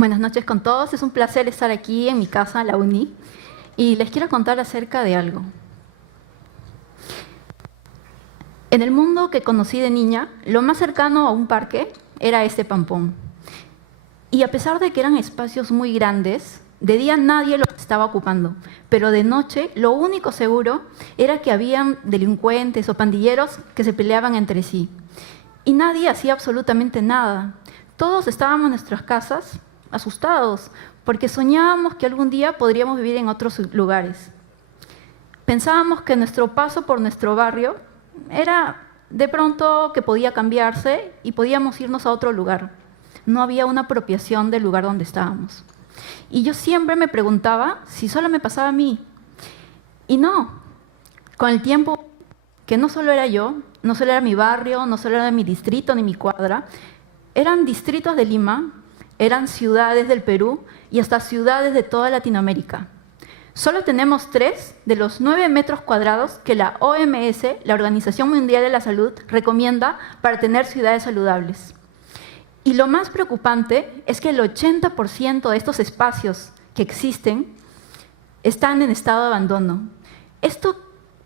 Buenas noches con todos. Es un placer estar aquí en mi casa, la UNI, y les quiero contar acerca de algo. En el mundo que conocí de niña, lo más cercano a un parque era este Pampón. Y a pesar de que eran espacios muy grandes, de día nadie lo estaba ocupando, pero de noche lo único seguro era que habían delincuentes o pandilleros que se peleaban entre sí. Y nadie hacía absolutamente nada. Todos estábamos en nuestras casas asustados, porque soñábamos que algún día podríamos vivir en otros lugares. Pensábamos que nuestro paso por nuestro barrio era de pronto que podía cambiarse y podíamos irnos a otro lugar. No había una apropiación del lugar donde estábamos. Y yo siempre me preguntaba si solo me pasaba a mí. Y no, con el tiempo, que no solo era yo, no solo era mi barrio, no solo era mi distrito ni mi cuadra, eran distritos de Lima, eran ciudades del Perú y hasta ciudades de toda Latinoamérica. Solo tenemos 3 de los 9 metros cuadrados que la OMS, la Organización Mundial de la Salud, recomienda para tener ciudades saludables. Y lo más preocupante es que el 80% de estos espacios que existen están en estado de abandono. Esto,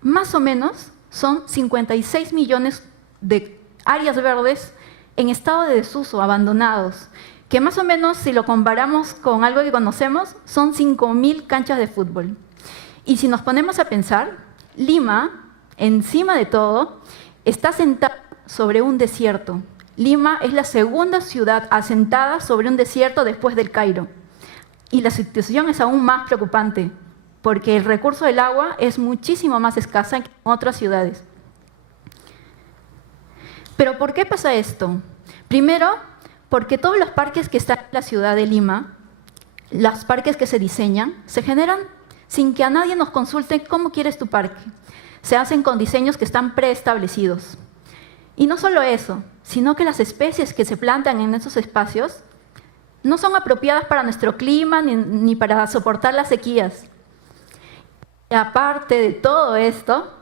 más o menos, son 56 millones de áreas verdes en estado de desuso, abandonados, que más o menos, si lo comparamos con algo que conocemos, son 5.000 canchas de fútbol. Y si nos ponemos a pensar, Lima, encima de todo, está asentada sobre un desierto. Lima es la segunda ciudad asentada sobre un desierto después del Cairo. Y la situación es aún más preocupante, porque el recurso del agua es muchísimo más escasa que en otras ciudades. ¿Pero por qué pasa esto? Primero, porque todos los parques que están en la ciudad de Lima, los parques que se diseñan, se generan sin que a nadie nos consulte cómo quieres tu parque. Se hacen con diseños que están preestablecidos. Y no solo eso, sino que las especies que se plantan en esos espacios no son apropiadas para nuestro clima ni para soportar las sequías. Y aparte de todo esto,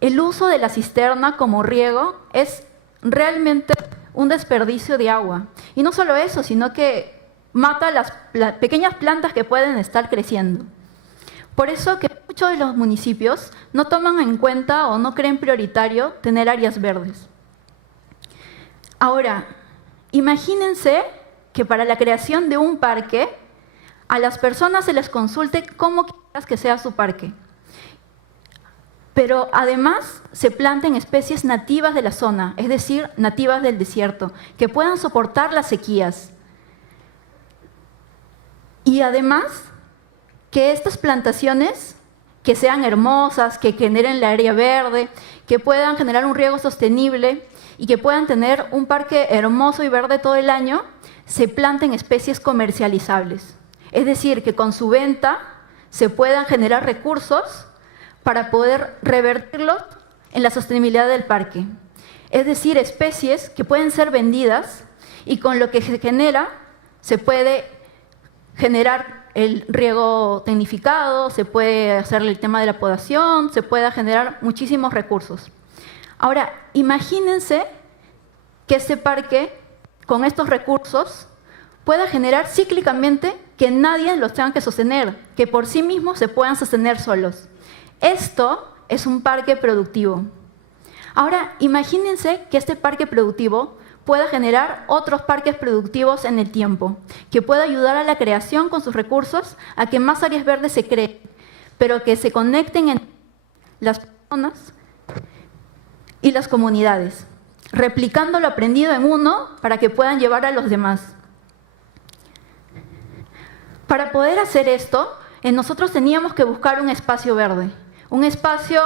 el uso de la cisterna como riego es realmente un desperdicio de agua. Y no solo eso, sino que mata las pequeñas plantas que pueden estar creciendo. Por eso que muchos de los municipios no toman en cuenta o no creen prioritario tener áreas verdes. Ahora, imagínense que para la creación de un parque, a las personas se les consulte cómo quieras que sea su parque. Pero además se planten especies nativas de la zona, es decir, nativas del desierto, que puedan soportar las sequías. Y además que estas plantaciones, que sean hermosas, que generen la área verde, que puedan generar un riego sostenible y que puedan tener un parque hermoso y verde todo el año, se planten especies comercializables. Es decir, que con su venta se puedan generar recursos para poder revertirlos en la sostenibilidad del parque. Es decir, especies que pueden ser vendidas y con lo que se genera se puede generar el riego tecnificado, se puede hacer el tema de la podación, se puede generar muchísimos recursos. Ahora, imagínense que este parque, con estos recursos, pueda generar cíclicamente que nadie los tenga que sostener, que por sí mismos se puedan sostener solos. Esto es un parque productivo. Ahora, imagínense que este parque productivo pueda generar otros parques productivos en el tiempo, que pueda ayudar a la creación con sus recursos a que más áreas verdes se creen, pero que se conecten en las personas y las comunidades, replicando lo aprendido en uno para que puedan llevar a los demás. Para poder hacer esto, nosotros teníamos que buscar un espacio verde. Un espacio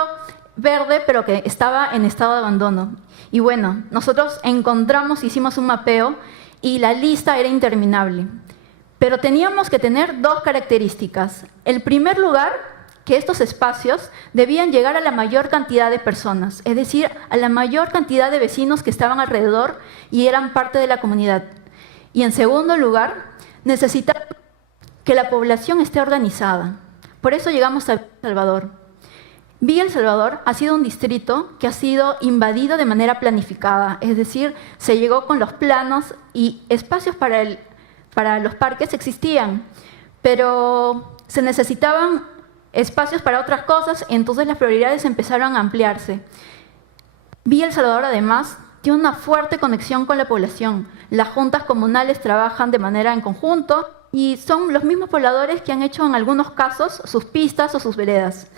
verde, pero que estaba en estado de abandono. Y bueno, nosotros hicimos un mapeo y la lista era interminable. Pero teníamos que tener 2 características. En primer lugar, que estos espacios debían llegar a la mayor cantidad de personas, es decir, a la mayor cantidad de vecinos que estaban alrededor y eran parte de la comunidad. Y en segundo lugar, necesitamos que la población esté organizada. Por eso llegamos a El Salvador. Villa El Salvador ha sido un distrito que ha sido invadido de manera planificada, es decir, se llegó con los planos y espacios para para los parques existían, pero se necesitaban espacios para otras cosas, entonces las prioridades empezaron a ampliarse. Villa El Salvador, además, tiene una fuerte conexión con la población. Las juntas comunales trabajan de manera en conjunto y son los mismos pobladores que han hecho en algunos casos sus pistas o sus veredas.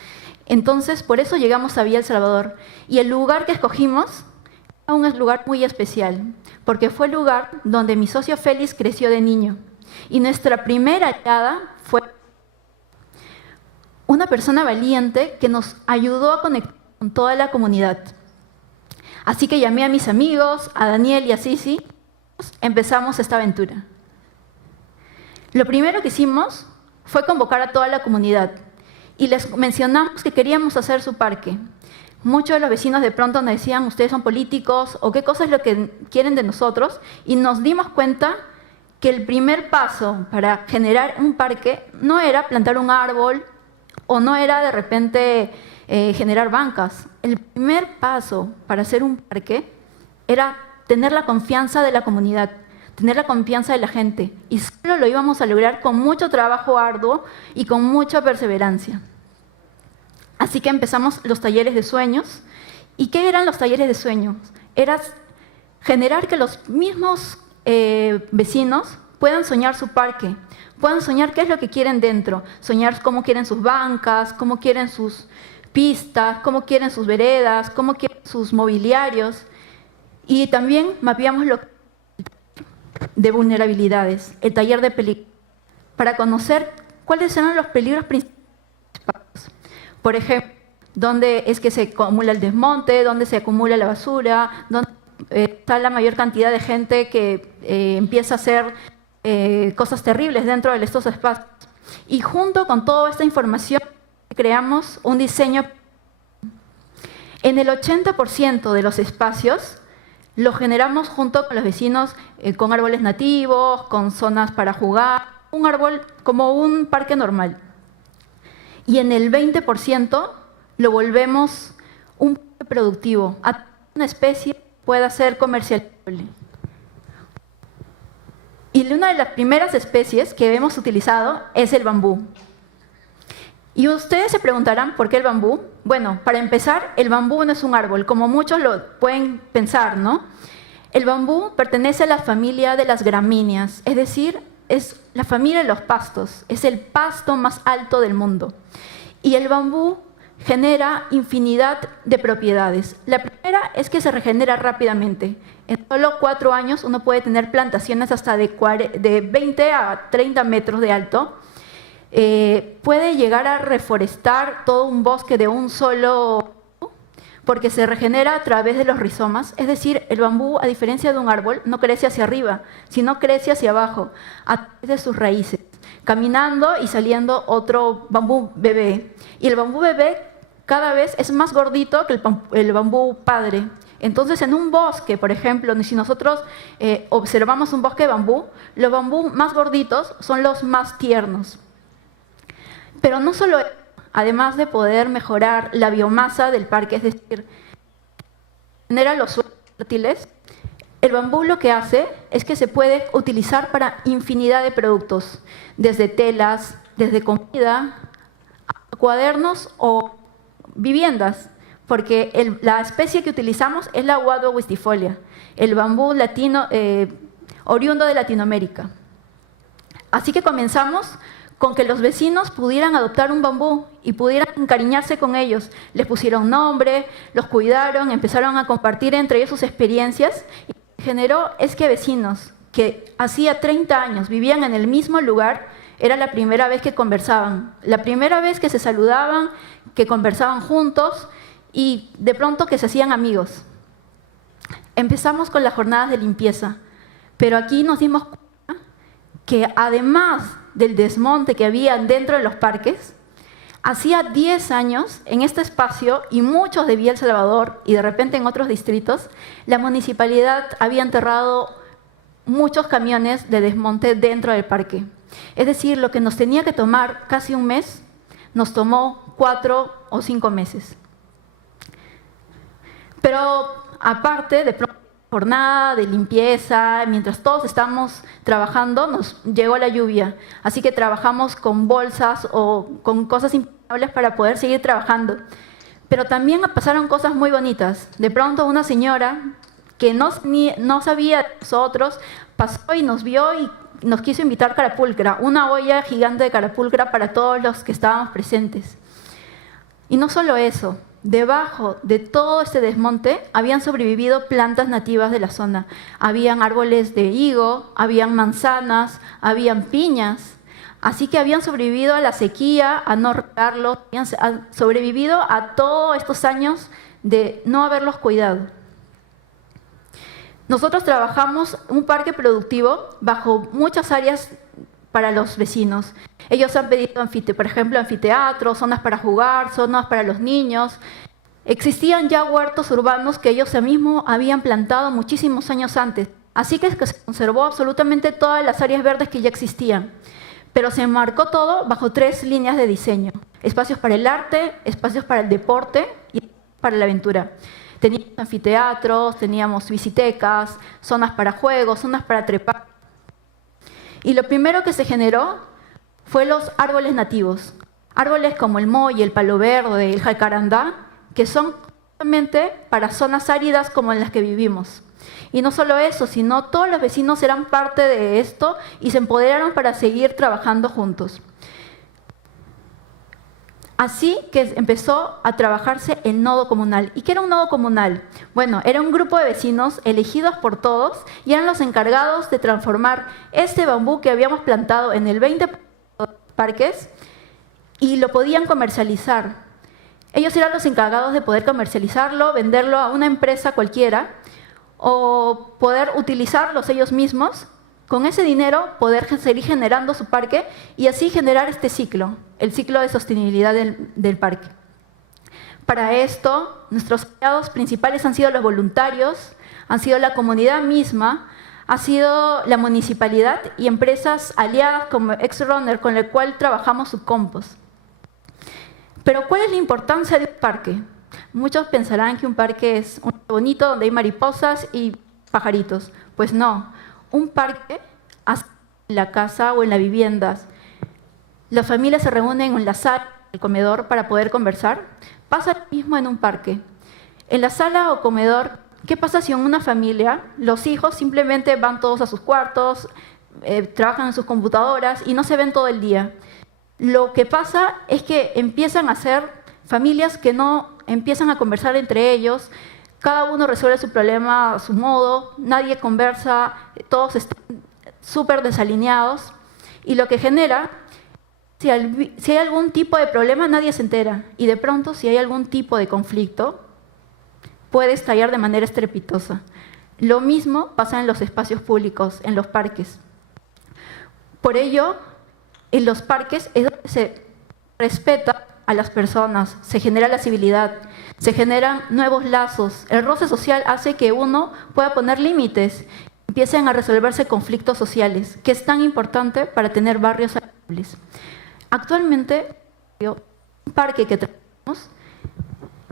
Entonces, por eso llegamos a Villa El Salvador. Y el lugar que escogimos es un lugar muy especial, porque fue el lugar donde mi socio Félix creció de niño. Y nuestra primera llegada fue una persona valiente que nos ayudó a conectar con toda la comunidad. Así que llamé a mis amigos, a Daniel y a Sisi, empezamos esta aventura. Lo primero que hicimos fue convocar a toda la comunidad y les mencionamos que queríamos hacer su parque. Muchos de los vecinos de pronto nos decían, ustedes son políticos o qué cosa es lo que quieren de nosotros, y nos dimos cuenta que el primer paso para generar un parque no era plantar un árbol o no era de repente generar bancas. El primer paso para hacer un parque era tener la confianza de la comunidad, tener la confianza de la gente. Y solo lo íbamos a lograr con mucho trabajo arduo y con mucha perseverancia. Así que empezamos los talleres de sueños. ¿Y qué eran los talleres de sueños? Era generar que los mismos vecinos puedan soñar su parque, puedan soñar qué es lo que quieren dentro, soñar cómo quieren sus bancas, cómo quieren sus pistas, cómo quieren sus veredas, cómo quieren sus mobiliarios. Y también mapeamos lo de vulnerabilidades, el taller de peligro, para conocer cuáles eran los peligros principales. Por ejemplo, dónde es que se acumula el desmonte, dónde se acumula la basura, dónde está la mayor cantidad de gente que empieza a hacer cosas terribles dentro de estos espacios. Y junto con toda esta información creamos un diseño. En el 80% de los espacios los generamos junto con los vecinos, con árboles nativos, con zonas para jugar, un árbol como un parque normal. Y en el 20% lo volvemos un parque productivo, a una especie que pueda ser comercializable. Y una de las primeras especies que hemos utilizado es el bambú. Y ustedes se preguntarán, ¿por qué el bambú? Bueno, para empezar, el bambú no es un árbol, como muchos lo pueden pensar, ¿no? El bambú pertenece a la familia de las gramíneas, es decir, es la familia de los pastos, es el pasto más alto del mundo. Y el bambú genera infinidad de propiedades. La primera es que se regenera rápidamente. En solo 4 años uno puede tener plantaciones hasta de 20 a 30 metros de alto. Puede llegar a reforestar todo un bosque de un solo, porque se regenera a través de los rizomas. Es decir, el bambú, a diferencia de un árbol, no crece hacia arriba, sino crece hacia abajo, a través de sus raíces, caminando y saliendo otro bambú bebé. Y el bambú bebé cada vez es más gordito que el bambú padre. Entonces, en un bosque, por ejemplo, si nosotros observamos un bosque de bambú, los bambú más gorditos son los más tiernos. Pero no solo eso, además de poder mejorar la biomasa del parque, es decir, genera los suelos fértiles, el bambú lo que hace es que se puede utilizar para infinidad de productos, desde telas, desde comida, a cuadernos o viviendas, porque la especie que utilizamos es la Guadua wistifolia, el bambú latino, oriundo de Latinoamérica. Así que comenzamos con que los vecinos pudieran adoptar un bambú y pudieran encariñarse con ellos. Les pusieron nombre, los cuidaron, empezaron a compartir entre ellos sus experiencias. Y lo que generó es que vecinos que hacía 30 años vivían en el mismo lugar, era la primera vez que conversaban, la primera vez que se saludaban, que conversaban juntos y de pronto que se hacían amigos. Empezamos con las jornadas de limpieza, pero aquí nos dimos cuenta que además del desmonte que había dentro de los parques, hacía 10 años en este espacio, y muchos de Villa El Salvador y de repente en otros distritos, la municipalidad había enterrado muchos camiones de desmonte dentro del parque. Es decir, lo que nos tenía que tomar casi un mes, nos tomó 4 o 5 meses. Pero aparte, de pronto jornada de limpieza, mientras todos estamos trabajando, nos llegó la lluvia. Así que trabajamos con bolsas o con cosas impermeables para poder seguir trabajando. Pero también pasaron cosas muy bonitas. De pronto una señora que no sabía de nosotros pasó y nos vio y nos quiso invitar carapulcra, una olla gigante de carapulcra para todos los que estábamos presentes. Y no solo eso. Debajo de todo este desmonte habían sobrevivido plantas nativas de la zona. Habían árboles de higo, habían manzanas, habían piñas. Así que habían sobrevivido a la sequía, a no regarlos, habían sobrevivido a todos estos años de no haberlos cuidado. Nosotros trabajamos un parque productivo bajo muchas áreas para los vecinos. Ellos han pedido, por ejemplo, anfiteatros, zonas para jugar, zonas para los niños. Existían ya huertos urbanos que ellos mismos habían plantado muchísimos años antes. Así que se conservó absolutamente todas las áreas verdes que ya existían. Pero se enmarcó todo bajo 3 líneas de diseño. Espacios para el arte, espacios para el deporte y para la aventura. Teníamos anfiteatros, teníamos visitecas, zonas para juegos, zonas para trepar. Y lo primero que se generó fue los árboles nativos. Árboles como el moy, el palo verde, el jacarandá, que son justamente para zonas áridas como en las que vivimos. Y no solo eso, sino todos los vecinos eran parte de esto y se empoderaron para seguir trabajando juntos. Así que empezó a trabajarse el nodo comunal. ¿Y qué era un nodo comunal? Bueno, era un grupo de vecinos elegidos por todos y eran los encargados de transformar este bambú que habíamos plantado en el 20 parques y lo podían comercializar. Ellos eran los encargados de poder comercializarlo, venderlo a una empresa cualquiera o poder utilizarlos ellos mismos. Con ese dinero poder seguir generando su parque y así generar este ciclo, el ciclo de sostenibilidad del parque. Para esto, nuestros aliados principales han sido los voluntarios, han sido la comunidad misma, ha sido la municipalidad y empresas aliadas como Exrunner, con la cual trabajamos su compost. Pero ¿cuál es la importancia de un parque? Muchos pensarán que un parque es un bonito donde hay mariposas y pajaritos. Pues no. Un parque, en la casa o en las viviendas, las familias se reúnen en la sala, en el comedor para poder conversar. Pasa lo mismo en un parque. En la sala o comedor, ¿qué pasa si en una familia los hijos simplemente van todos a sus cuartos, trabajan en sus computadoras y no se ven todo el día? Lo que pasa es que empiezan a ser familias que no empiezan a conversar entre ellos. Cada uno resuelve su problema a su modo, nadie conversa, todos están súper desalineados. Y lo que genera, si hay algún tipo de problema, nadie se entera. Y de pronto, si hay algún tipo de conflicto, puede estallar de manera estrepitosa. Lo mismo pasa en los espacios públicos, en los parques. Por ello, en los parques es donde se respeta a las personas, se genera la civilidad, se generan nuevos lazos. El roce social hace que uno pueda poner límites, empiecen a resolverse conflictos sociales, que es tan importante para tener barrios saludables. Actualmente, un parque que trabajamos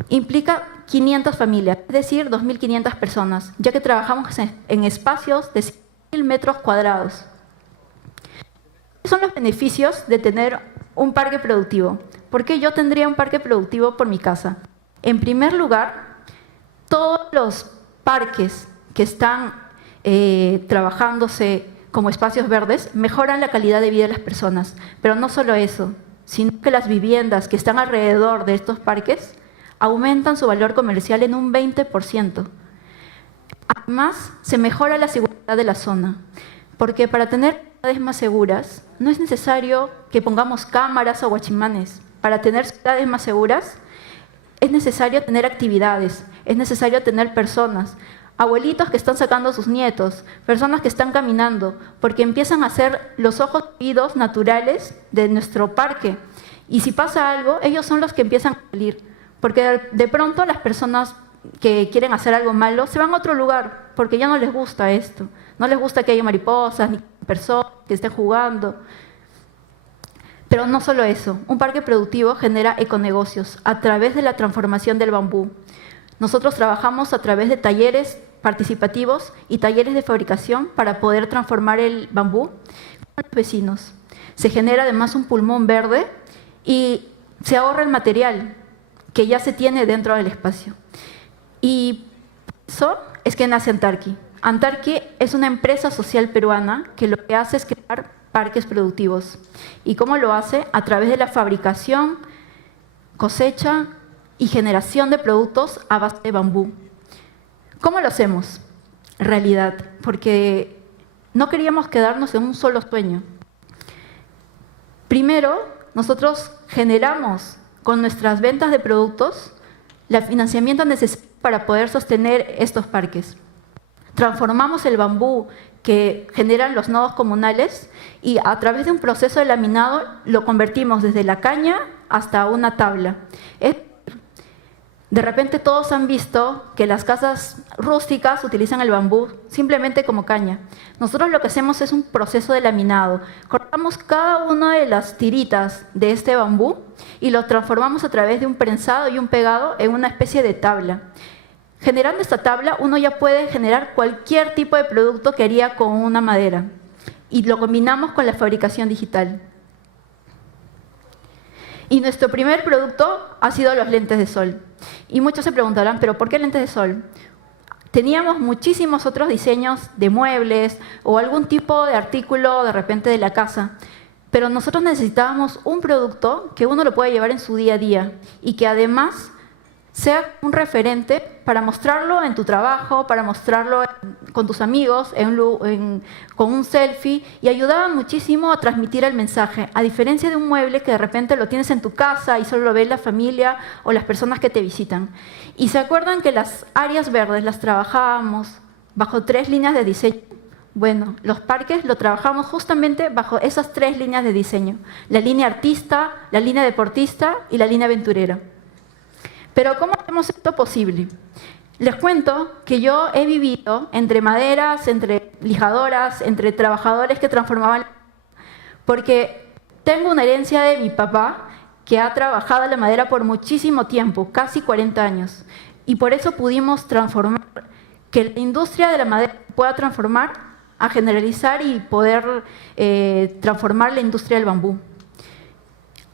implica 500 familias, es decir, 2.500 personas, ya que trabajamos en espacios de 100.000 metros cuadrados. ¿Cuáles son los beneficios de tener un parque productivo? ¿Por qué yo tendría un parque productivo por mi casa? En primer lugar, todos los parques que están trabajándose como espacios verdes mejoran la calidad de vida de las personas. Pero no solo eso, sino que las viviendas que están alrededor de estos parques aumentan su valor comercial en un 20%. Además, se mejora la seguridad de la zona, porque para tener ciudades más seguras no es necesario que pongamos cámaras o guachimanes. Para tener ciudades más seguras es necesario tener actividades, es necesario tener personas, abuelitos que están sacando a sus nietos, personas que están caminando, porque empiezan a ser los ojos y oídos naturales de nuestro parque. Y si pasa algo, ellos son los que empiezan a salir, porque de pronto las personas que quieren hacer algo malo se van a otro lugar, porque ya no les gusta esto, no les gusta que haya mariposas, ni personas que estén jugando. Pero no solo eso, un parque productivo genera econegocios a través de la transformación del bambú. Nosotros trabajamos a través de talleres participativos y talleres de fabricación para poder transformar el bambú con los vecinos. Se genera además un pulmón verde y se ahorra el material que ya se tiene dentro del espacio. Y eso es que nace Antarqui. Antarqui es una empresa social peruana que lo que hace es crear parques productivos. ¿Y cómo lo hace? A través de la fabricación, cosecha y generación de productos a base de bambú. ¿Cómo lo hacemos? Realidad, porque no queríamos quedarnos en un solo sueño. Primero, nosotros generamos con nuestras ventas de productos el financiamiento necesario para poder sostener estos parques. Transformamos el bambú que generan los nodos comunales y a través de un proceso de laminado lo convertimos desde la caña hasta una tabla. De repente todos han visto que las casas rústicas utilizan el bambú simplemente como caña. Nosotros lo que hacemos es un proceso de laminado. Cortamos cada una de las tiritas de este bambú y lo transformamos a través de un prensado y un pegado en una especie de tabla. Generando esta tabla, uno ya puede generar cualquier tipo de producto que haría con una madera. Y lo combinamos con la fabricación digital. Y nuestro primer producto ha sido los lentes de sol. Y muchos se preguntarán, ¿pero por qué lentes de sol? Teníamos muchísimos otros diseños de muebles o algún tipo de artículo de repente de la casa. Pero nosotros necesitábamos un producto que uno lo pueda llevar en su día a día y que además sea un referente para mostrarlo en tu trabajo, para mostrarlo con tus amigos, con un selfie, y ayudaba muchísimo a transmitir el mensaje, a diferencia de un mueble que de repente lo tienes en tu casa y solo lo ve la familia o las personas que te visitan. Y se acuerdan que las áreas verdes las trabajábamos bajo 3 líneas de diseño. Bueno, los parques lo trabajamos justamente bajo esas 3 líneas de diseño: la línea artista, la línea deportista y la línea aventurera. Pero ¿cómo hacemos esto posible? Les cuento que yo he vivido entre maderas, entre lijadoras, entre trabajadores que transformaban, porque tengo una herencia de mi papá que ha trabajado la madera por muchísimo tiempo, casi 40 años. Y por eso pudimos transformar, que la industria de la madera pueda transformar a generalizar y poder transformar la industria del bambú.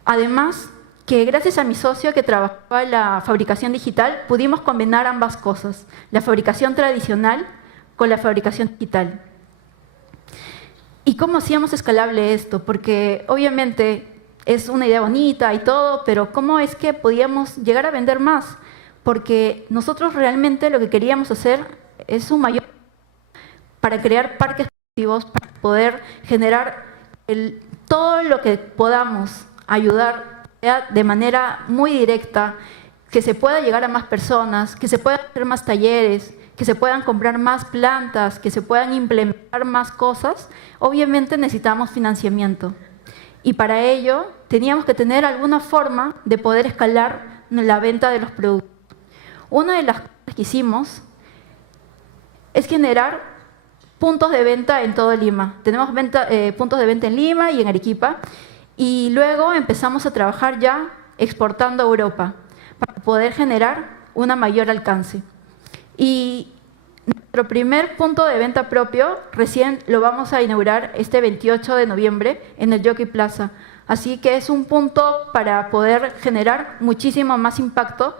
Además, que gracias a mi socio que trabajaba en la fabricación digital, pudimos combinar ambas cosas, la fabricación tradicional con la fabricación digital. ¿Y cómo hacíamos escalable esto? Porque obviamente es una idea bonita y todo, pero ¿cómo es que podíamos llegar a vender más? Porque nosotros realmente lo que queríamos hacer es un mayor para crear parques productivos, para poder generar todo lo que podamos ayudar de manera muy directa, que se pueda llegar a más personas, que se puedan hacer más talleres, que se puedan comprar más plantas, que se puedan implementar más cosas. Obviamente necesitamos financiamiento. Y para ello teníamos que tener alguna forma de poder escalar la venta de los productos. Una de las cosas que hicimos es generar puntos de venta en todo Lima. Tenemos puntos de venta en Lima y en Arequipa. Y luego empezamos a trabajar ya exportando a Europa para poder generar un mayor alcance. Y nuestro primer punto de venta propio recién lo vamos a inaugurar este 28 de noviembre en el Jockey Plaza. Así que es un punto para poder generar muchísimo más impacto,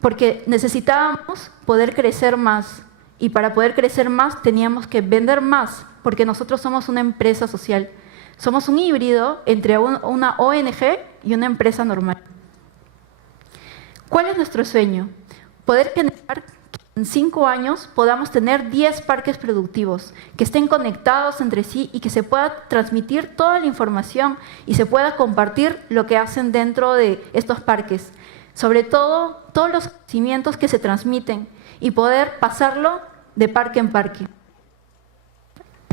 porque necesitábamos poder crecer más. Y para poder crecer más teníamos que vender más, porque nosotros somos una empresa social. Somos un híbrido entre una ONG y una empresa normal. ¿Cuál es nuestro sueño? Poder generar que en 5 años podamos tener 10 parques productivos que estén conectados entre sí y que se pueda transmitir toda la información y se pueda compartir lo que hacen dentro de estos parques. Sobre todo, todos los conocimientos que se transmiten y poder pasarlo de parque en parque.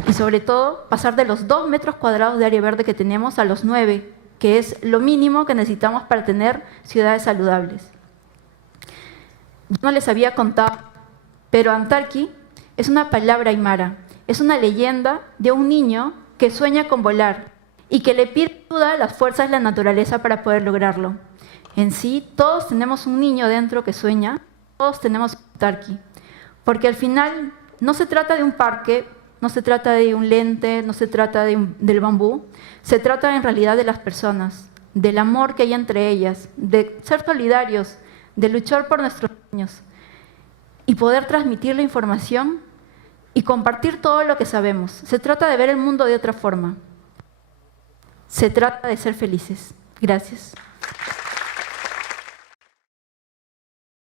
Y sobre todo, pasar de los 2 metros cuadrados de área verde que tenemos a los 9, que es lo mínimo que necesitamos para tener ciudades saludables. Yo no les había contado, pero Antarqui es una palabra aymara, es una leyenda de un niño que sueña con volar y que le pide ayuda a las fuerzas de la naturaleza para poder lograrlo. En sí, todos tenemos un niño dentro que sueña, todos tenemos Antarqui. Porque al final no se trata de un parque, no se trata de un lente, no se trata del bambú, se trata en realidad de las personas, del amor que hay entre ellas, de ser solidarios, de luchar por nuestros sueños y poder transmitir la información y compartir todo lo que sabemos. Se trata de ver el mundo de otra forma. Se trata de ser felices. Gracias.